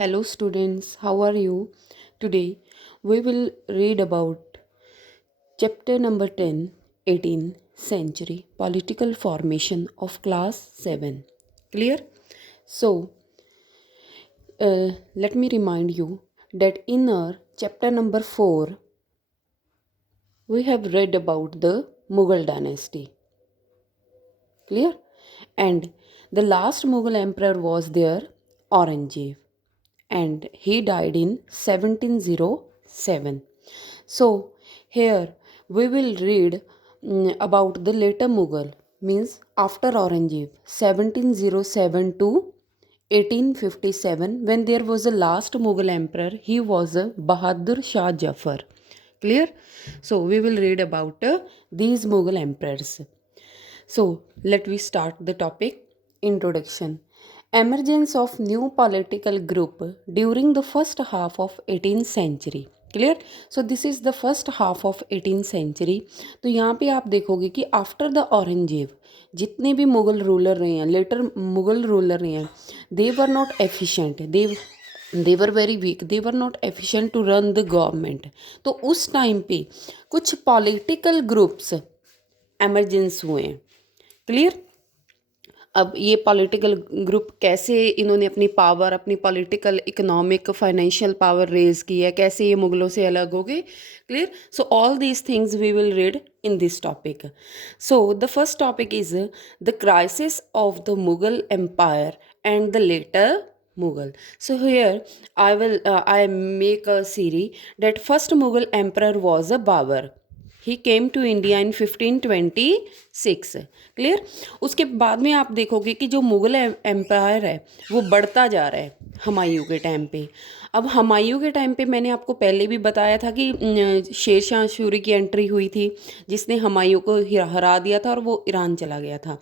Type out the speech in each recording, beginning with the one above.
Hello students, how are you? Today we will read about chapter number 10, 18th century political formation of class 7. Clear? So, let me remind you that in our chapter number 4 we have read about the Mughal dynasty. Clear? And the last Mughal emperor was there, Aurangzeb, and he died in 1707. So, here we will read about the later Mughal, means after Aurangzeb, 1707 to 1857, when there was a last Mughal emperor, he was Bahadur Shah Jafar. Clear? So, we will read about these Mughal emperors. So, let we start the topic. Introduction. Emergence of new political group during the first half of 18th century. Clear. So this is the first half of 18th century. तो यहाँ पे आप देखोगे कि after the Aurangzeb जितने भी Mughal ruler रहे हैं, लेटर मुग़ल रूलर रहे हैं, they were not efficient, they were very weak, they were not efficient to run the government. तो उस टाइम पे कुछ पॉलिटिकल ग्रुप्स एमरजेंस हुए हैं. क्लियर. अब ये पॉलिटिकल ग्रुप कैसे इन्होंने अपनी पावर, अपनी political, economic, financial power raise की है, कैसे ये मुग़लों से अलग हो गए. Clear. So all these things we will read in this topic. So the first topic is the crisis of the Mughal Empire and the later Mughal. So here I make a series that first Mughal emperor was a Babur. He came to India in 1526. Clear. उसके बाद में आप देखोगे कि जो Mughal empire है वो बढ़ता जा रहा है हुमायूं के टाइम पे. अब हुमायूं के टाइम पे मैंने आपको पहले भी बताया था कि शेर शाह सूरी की एंट्री हुई थी जिसने हुमायूं को हरा दिया था और वो ईरान चला गया था.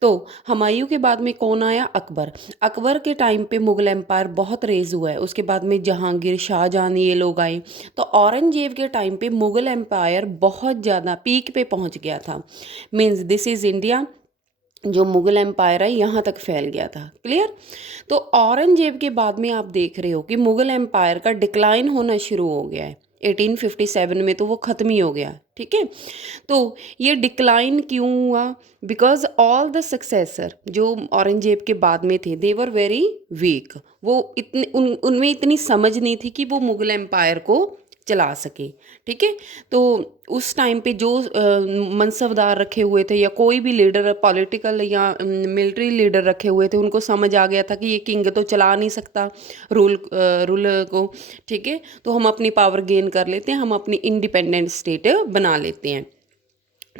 तो हुमायूं के बाद में कौन आया? अकबर. अकबर के टाइम पे मुग़ल एम्पायर बहुत रेज हुआ है. उसके बाद में जहांगीर, शाहजहां, ये लोग आए. तो औरंगजेब के टाइम पे मुग़ल एम्पायर बहुत ज़्यादा पीक पे पहुंच गया था. Means this is India. जो मुग़ल एम्पायर है यहाँ तक फैल गया था. क्लियर. तो औरंगजेब के बाद में आप देख रहे हो कि मुग़ल एम्पायर का डिक्लाइन होना शुरू हो गया है. 1857 में तो वो ख़त्म ही हो गया. ठीक है. तो ये डिक्लाइन क्यों हुआ? बिकॉज ऑल द सक्सेसर जो औरंगजेब के बाद में थे, दे वर वेरी वीक. वो इतने उनमें इतनी समझ नहीं थी कि वो मुग़ल एम्पायर को चला सके. ठीक है. तो उस टाइम पे जो मनसबदार रखे हुए थे या कोई भी लीडर, पॉलिटिकल या मिलिट्री लीडर रखे हुए थे, उनको समझ आ गया था कि ये किंग तो चला नहीं सकता रूल को. ठीक है. तो हम अपनी पावर गेन कर लेते हैं, हम अपनी इंडिपेंडेंट स्टेट बना लेते हैं.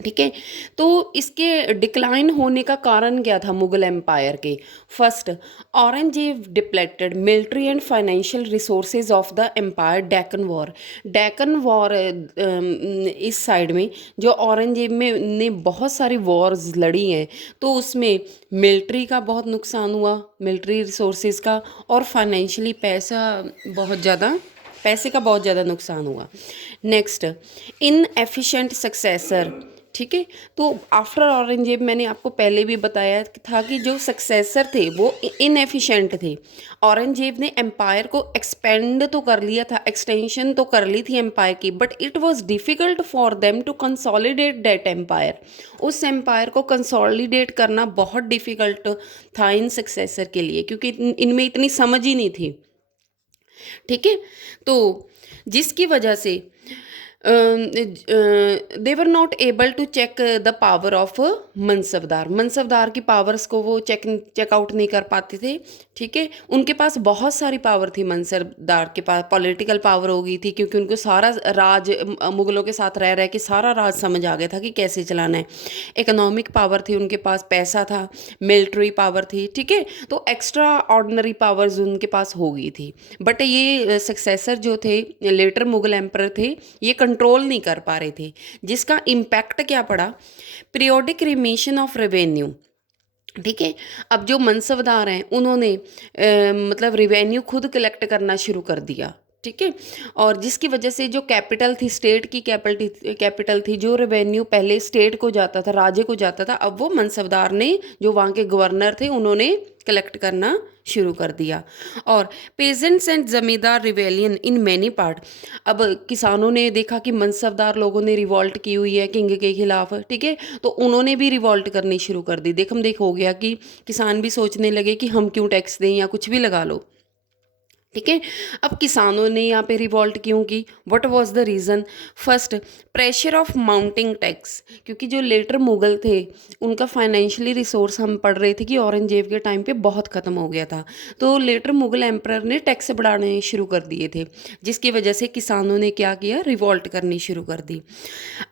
ठीक है. तो इसके डिक्लाइन होने का कारण क्या था मुग़ल एम्पायर के? First, Aurangzeb depleted military and financial resources of the empire. Deccan war. Deccan war इस साइड में जो औरंगजेब में ने बहुत सारी वॉर्स लड़ी हैं, तो उसमें मिलिट्री का बहुत नुकसान हुआ, मिलिट्री रिसोर्सेज का, और फाइनेंशियली पैसे का बहुत ज़्यादा नुकसान हुआ. Next, inefficient successor. ठीक है. तो आफ्टर औरंगजेब मैंने आपको पहले भी बताया था कि जो सक्सेसर थे वो इनएफिशिएंट थे. औरंगजेब ने एम्पायर को एक्सपेंड तो कर लिया था, एक्सटेंशन तो कर ली थी एम्पायर की, but it was difficult for them to consolidate that empire. उस एम्पायर को कंसोलिडेट करना बहुत डिफ़िकल्ट था इन सक्सेसर के लिए, क्योंकि इनमें इतनी समझ ही नहीं थी. ठीक है. तो जिसकी वजह से they were not able to check the power of mansabdar की पावर्स को वो चेकआउट नहीं कर पाते थे. ठीक है. उनके पास बहुत सारी पावर थी. मनसबदार के पास पॉलिटिकल पावर हो गई थी, क्योंकि उनको सारा राज मुग़लों के साथ रह रह के सारा राज समझ आ गया था कि कैसे चलाना है. इकोनॉमिक पावर थी उनके पास, पैसा था, मिलिट्री पावर थी. ठीक है. तो एक्स्ट्रा ऑर्डिनरी पावर्स उनके पास हो गई थी. बट ये सक्सेसर जो थे, लेटर मुग़ल एम्पर थे, ये कंट्रोल नहीं कर पा रहे थे, जिसका इम्पैक्ट क्या पड़ा? Periodic remission of revenue. ठीक है. अब जो मनसबदार हैं उन्होंने मतलब रिवेन्यू खुद कलेक्ट करना शुरू कर दिया. ठीक है। और जिसकी वजह से जो कैपिटल थी, स्टेट की कैपिटल थी, जो रेवेन्यू पहले स्टेट को जाता था, राज्य को जाता था, अब वो मनसबदार ने, जो वहाँ के गवर्नर थे, उन्होंने कलेक्ट करना शुरू कर दिया। और पेजेंट्स एंड जमींदार रिवेलियन इन मैनी पार्ट, अब किसानों ने देखा कि मनसबदार लोगों ने रिवॉल्ट की हुई है किंग के खिलाफ, ठीक है, तो उन्होंने भी रिवॉल्ट करनी शुरू कर दी। देखम देख हो गया कि किसान भी सोचने लगे कि हम क्यों टैक्स दें या कुछ भी लगा लो, ठीक है। अब किसानों ने यहाँ पे रिवॉल्ट क्यों की? What was the reason? First, pressure of mounting tax, क्योंकि जो लेटर मुगल थे उनका फाइनेंशियली रिसोर्स, हम पढ़ रहे थे कि औरंगजेब के टाइम पे बहुत ख़त्म हो गया था, तो लेटर मुगल एम्परर ने टैक्स बढ़ाने शुरू कर दिए थे, जिसकी वजह से किसानों ने क्या किया? रिवॉल्ट करनी शुरू कर दी।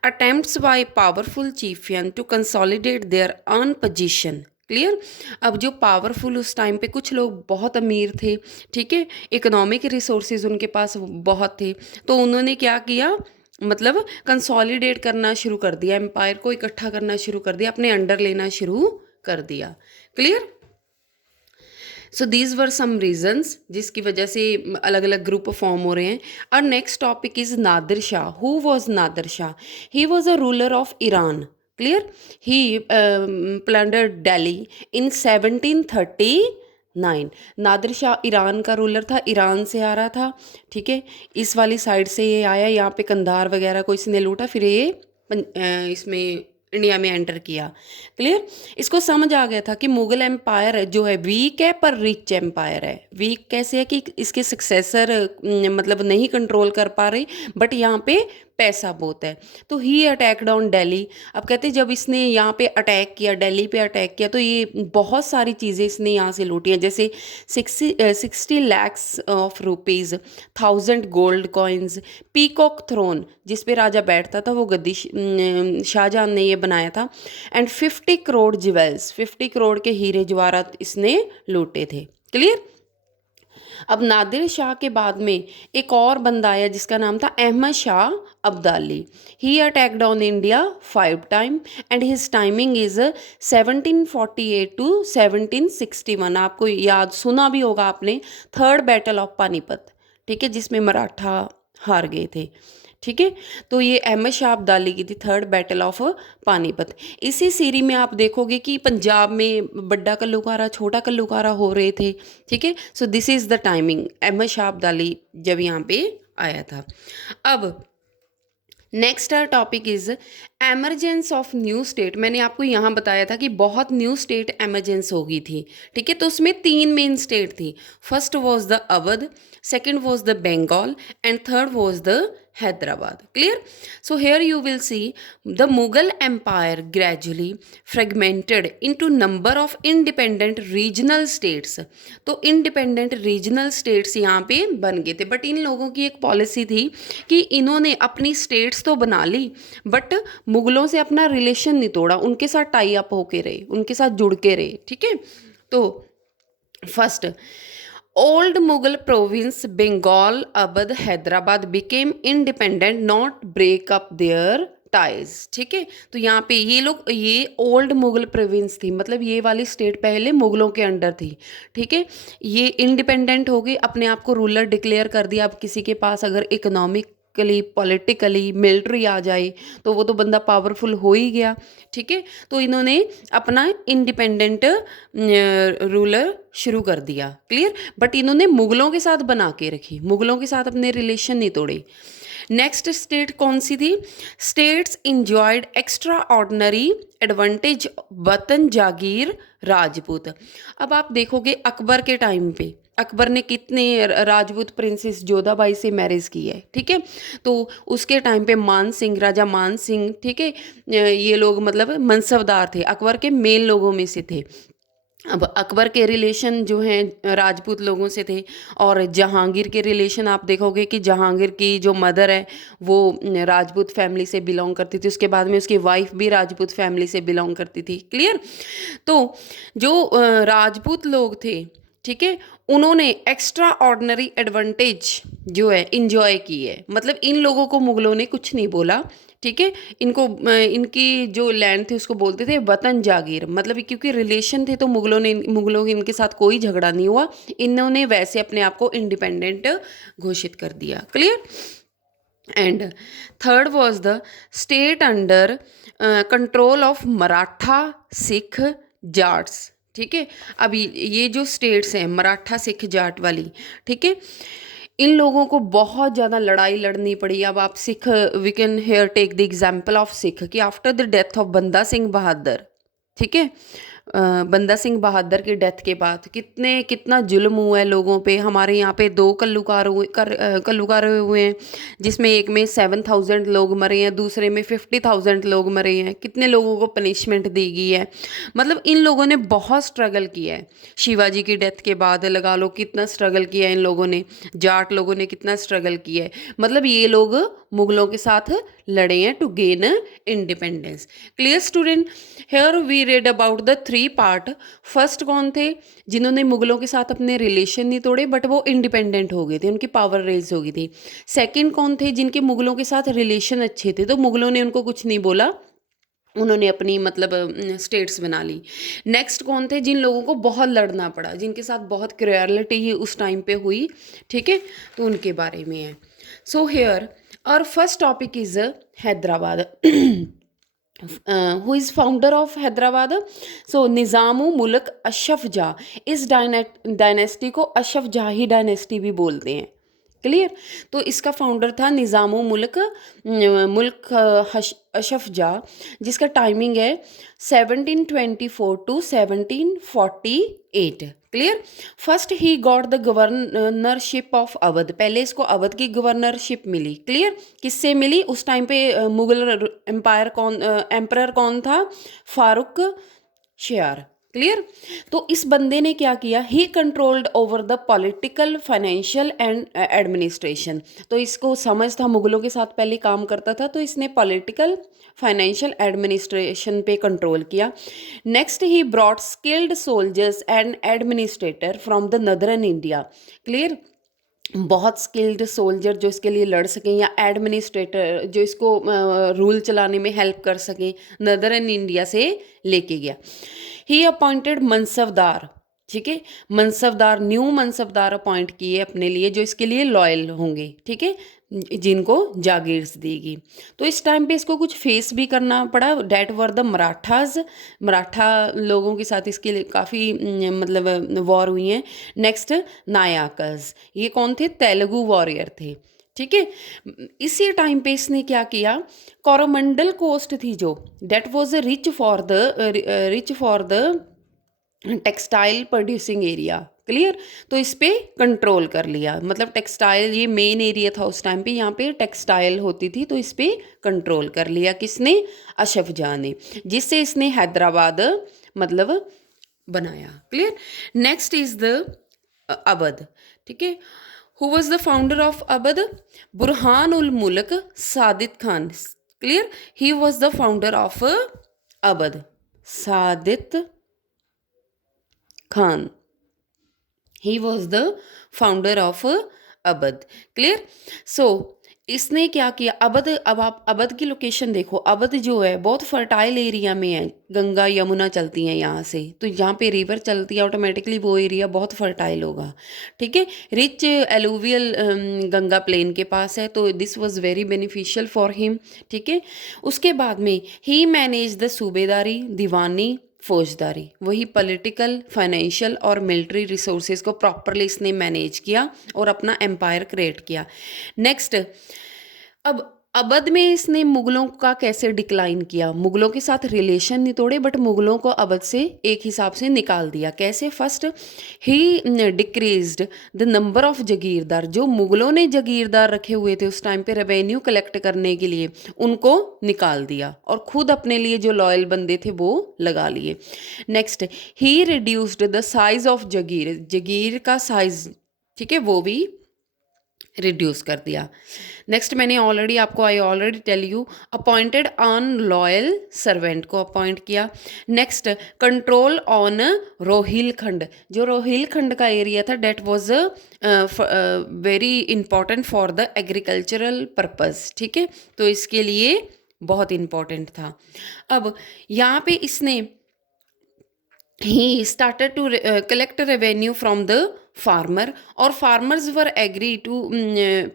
Attempts by powerful chieftain to consolidate their own position, clear. अब जो पावरफुल उस टाइम पे कुछ लोग बहुत अमीर थे, ठीक है, इकोनॉमिक रिसोर्सेज उनके पास बहुत थे, तो उन्होंने क्या किया? मतलब कंसोलिडेट करना शुरू कर दिया, एम्पायर को इकट्ठा करना शुरू कर दिया, अपने अंडर लेना शुरू कर दिया, clear. So these were some reasons जिसकी वजह से अलग अलग ग्रुप फॉर्म हो रहे हैं। और next topic is Nadir Shah. Who was Nadir Shah? He was a ruler of Iran, clear. He plundered Delhi in 1739। Nadir Shah Iran का रूलर था, ईरान से आ रहा था, ठीक है, इस वाली साइड से ये आया, यहाँ पे कंधार वगैरह को इसने लूटा, फिर ये इसमें इंडिया में एंटर किया, क्लियर। इसको समझ आ गया था कि मुगल एम्पायर जो है वीक है पर रिच एम्पायर है। वीक कैसे है कि इसके सक्सेसर मतलब नहीं कंट्रोल कर पा रहे, बट यहाँ पे पैसा बहुत है। तो ही अटैक्ड ऑन दिल्ली। अब कहते जब इसने यहाँ पे अटैक किया, दिल्ली पे अटैक किया, तो ये बहुत सारी चीज़ें इसने यहाँ से लूटी हैं, जैसे 60 lakhs of rupees, 1000 gold coins, peacock throne जिस पे राजा बैठता था, वो गद्दी शाहजहां ने ये बनाया था, एंड 50 करोड़ ज्वेल्स, 50 करोड़ के हीरे जवाहरात इसने लूटे थे, क्लियर। अब नादिर शाह के बाद में एक और बंदा आया जिसका नाम था Ahmad Shah Abdali. He attacked on India 5 time and his timing is 1748 to 1761। आपको याद सुना भी होगा आपने, थर्ड बैटल ऑफ पानीपत, ठीक है, जिसमें मराठा हार गए थे, ठीक है। तो ये अहमद शाह अब्दाली की थी थर्ड बैटल ऑफ पानीपत। इसी सीरी में आप देखोगे कि पंजाब में बड़ा कल्लूकारा छोटा कल्लूकारा हो रहे थे, ठीक है। So this is the timing, Ahmad Shah Abdali जब यहाँ पे आया था। अब next are topic is emergence of new state. मैंने आपको यहाँ बताया था कि बहुत न्यू स्टेट एमरजेंस हो गई थी, ठीक है। तो उसमें 3 मेन स्टेट थी। First was the Awadh, second was the Bengal, and third was the Hyderabad, clear. So here you will see the Mughal empire gradually fragmented into number of independent regional states. तो independent regional states यहाँ पे बन गए थे, but in लोगों की एक policy थी कि इन्होंने अपनी स्टेट्स तो बना ली, बट मुगलों से अपना रिलेशन नहीं तोड़ा, उनके साथ टाई अप होके रहे, उनके साथ जुड़ के रहे, ठीक है। तो first, old Mughal province Bengal Awadh Hyderabad became independent, not break up their ties, ठीक है। तो यहाँ पे ये लोग, ये ओल्ड मुगल प्रोविंस थी, मतलब ये वाली स्टेट पहले मुगलों के अंडर थी, ठीक है। ये इंडिपेंडेंट हो गई, अपने आप को रूलर डिक्लेयर कर दिया। अब किसी के पास अगर इकोनॉमिकली, पॉलिटिकली, मिलिट्री आ जाए तो वो तो बंदा पावरफुल हो ही गया, ठीक है। तो इन्होंने अपना इंडिपेंडेंट रूलर शुरू कर दिया, क्लियर। बट इन्होंने मुगलों के साथ बना के रखी, मुगलों के साथ अपने रिलेशन नहीं तोड़े। नेक्स्ट स्टेट कौन सी थी? States enjoyed extra ordinary advantage वतन जागीर राजपूत। अब आप देखोगे अकबर के टाइम पे अकबर ने कितने राजपूत प्रिंसेस जोधाबाई से मैरिज की है, ठीक है। तो उसके टाइम पे मान सिंह, राजा मान सिंह, ठीक है, ये लोग मतलब मनसबदार थे, अकबर के मेन लोगों में से थे। अब अकबर के रिलेशन जो हैं राजपूत लोगों से थे, और जहांगीर के रिलेशन आप देखोगे कि जहांगीर की जो मदर है वो राजपूत फैमिली से बिलोंग करती थी, उसके बाद में उसकी वाइफ भी राजपूत फैमिली से बिलोंग करती थी, क्लियर। तो जो राजपूत लोग थे, ठीक है, उन्होंने एक्स्ट्रा ऑर्डिनरी एडवांटेज जो है इंजॉय की है। मतलब इन लोगों को मुगलों ने कुछ नहीं बोला, ठीक है। इनको इनकी जो लैंड थी उसको बोलते थे वतन जागीर, मतलब क्योंकि रिलेशन थे तो मुगलों के इनके साथ कोई झगड़ा नहीं हुआ। इन्होंने वैसे अपने आप को इंडिपेंडेंट घोषित कर दिया। Clear. And third was the state under control of Maratha Sikh Jats. ठीक है, अभी ये जो स्टेट्स हैं मराठा सिख जाट वाली, ठीक है, इन लोगों को बहुत ज़्यादा लड़ाई लड़नी पड़ी। अब आप Sikh, we can here take the example of Sikh कि आफ्टर द डेथ ऑफ बंदा सिंह बहादुर, ठीक है, बंदा सिंह बहादुर की डेथ के बाद कितना जुल्म हुआ है लोगों पे। हमारे यहाँ पे दो कल्लूकार हुए हैं, जिसमें एक में 7,000 लोग मरे हैं, दूसरे में 50,000 लोग मरे हैं। कितने लोगों को पनिशमेंट दी गई है। मतलब इन लोगों ने बहुत स्ट्रगल किया है। शिवाजी की डेथ के बाद लगा लो कितना स्ट्रगल किया है इन लोगों ने, जाट लोगों ने कितना स्ट्रगल किया है। मतलब ये लोग मुगलों के साथ लड़े हैं to gain independence. Clear student. Here we read about the 3 part. First कौन थे जिन्होंने मुगलों के साथ अपने रिलेशन नहीं तोड़े बट वो इंडिपेंडेंट हो गए थे, उनकी पावर रेज हो गई थी। सेकंड कौन थे जिनके मुगलों के साथ रिलेशन अच्छे थे तो मुगलों ने उनको कुछ नहीं बोला, उन्होंने अपनी मतलब स्टेट्स बना ली। नेक्स्ट कौन थे जिन लोगों को बहुत लड़ना पड़ा, जिनके साथ बहुत क्रुएलिटी ही उस टाइम पे हुई, ठीक है, तो उनके बारे में है। So here our first topic is Hyderabad. Who is founder of Hyderabad? So Nizamul Mulk Ashraf जहाँ। इस डायनेस्टी को अशरफ जही डायनेस्टी भी बोलते हैं। क्लियर। तो इसका फाउंडर था निज़ामु मुल्क अशरफ जहाँ, जिसका टाइमिंग है 1724 to 1748। Clear. First he got the governorship of Awadh. पहले इसको अवध की गवर्नरशिप मिली। क्लियर। किससे मिली? उस टाइम पे मुगल एम्परर कौन था? फारूक शेयार। क्लियर। तो इस बंदे ने क्या किया? He controlled over the political, financial and administration. तो इसको समझ था, मुगलों के साथ पहले काम करता था, तो इसने पॉलिटिकल, फाइनेंशियल, एडमिनिस्ट्रेशन पे कंट्रोल किया। Next he brought skilled soldiers and administrator from the northern India. Clear. बहुत स्किल्ड सोल्जर जो इसके लिए लड़ सकें, या एडमिनिस्ट्रेटर जो इसको रूल चलाने में हेल्प कर सकें, नदर्न इंडिया से लेके गया। ही अपॉइंटेड मनसबदार। ठीक है, मनसबदार, न्यू मनसबदार अपॉइंट किए अपने लिए जो इसके लिए लॉयल होंगे, ठीक है, जिनको जागीर्स देगी। तो इस टाइम पे इसको कुछ फेस भी करना पड़ा। That were the Marathas. Maratha लोगों के साथ इसके लिए काफ़ी मतलब वॉर हुई हैं। नेक्स्ट नायाकज, ये कौन थे? तेलुगु वॉरियर थे। ठीक है। इसी टाइम पे इसने क्या किया? कोरोमंडल कोस्ट थी जो, that was rich for the textile producing area. Clear. तो इस पे कंट्रोल कर लिया। मतलब टेक्सटाइल ये मेन एरिया था उस टाइम पे, यहाँ पे टेक्सटाइल होती थी, तो इस पे कंट्रोल कर लिया। किसने? अशरफ जहाँ ने, जिससे इसने हैदराबाद मतलब बनाया। Clear. Next is the Awadh. ठीक है। Who was the founder of Awadh? Burhan ul Mulk Saadat Khan. Clear. He was the founder of Awadh. Saadat Khan, he was the founder of Awadh. Clear. So इसने क्या किया? अवध, अब आप अवध की लोकेशन देखो। अवध जो है बहुत फर्टाइल एरिया में है, गंगा यमुना चलती हैं यहाँ से, तो जहाँ पे रिवर चलती है ऑटोमेटिकली वो एरिया बहुत फर्टाइल होगा। ठीक है। रिच एलुवियल गंगा प्लेन के पास है, तो this was very beneficial for him. ठीक है। उसके बाद में ही मैनेज द सूबेदारी, दीवानी, फौजदारी, वही पॉलिटिकल, फाइनेंशियल और मिलिट्री रिसोर्सेज को प्रॉपरली इसने मैनेज किया और अपना एम्पायर क्रिएट किया। नेक्स्ट, अब अवध में इसने मुगलों का कैसे डिक्लाइन किया? मुगलों के साथ रिलेशन नहीं तोड़े बट मुगलों को अवध से एक हिसाब से निकाल दिया। कैसे? First he decreased the number of jagirdar. जो मुगलों ने जागीरदार रखे हुए थे उस टाइम पे रेवेन्यू कलेक्ट करने के लिए, उनको निकाल दिया और खुद अपने लिए जो लॉयल बंदे थे वो लगा लिए। Next, he reduced the size of jagir. जागीर का साइज, ठीक है, वो भी रिड्यूस कर दिया। नेक्स्ट मैंने ऑलरेडी आपको I already tell you appointed on loyal servant को अपॉइंट किया। नेक्स्ट कंट्रोल ऑन रोहिलखंड, जो रोहिलखंड का एरिया था that was very important for the agricultural purpose, ठीक है, तो इसके लिए बहुत इंपॉर्टेंट था। अब यहाँ पे इसने he started to collect revenue from the farmer, or farmers were agree to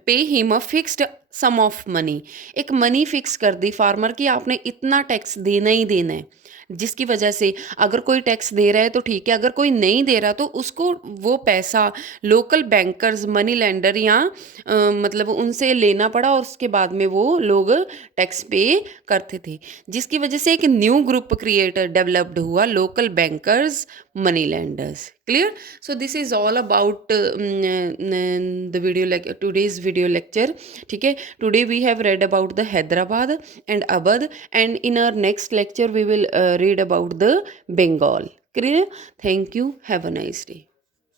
pay him a fixed sum of money। एक मनी फिक्स कर दी फार्मर की, आपने इतना टैक्स देना ही देना है, जिसकी वजह से अगर कोई टैक्स दे रहा है तो ठीक है, अगर कोई नहीं दे रहा तो उसको वो पैसा लोकल बैंकर्स मनी लेंडर या मतलब उनसे लेना पड़ा, और उसके बाद में वो लोग टैक्स पे करते थे, जिसकी वजह से एक न्यू ग्रुप क्रिएट डेवलप्ड हुआ, local bankers money lenders. Clear? So this is all about the video today's video lecture, ठीक है। Today we have read about the Hyderabad and Awadh, and in our next lecture we will read about the Bengal. Clear? Thank you. Have a nice day.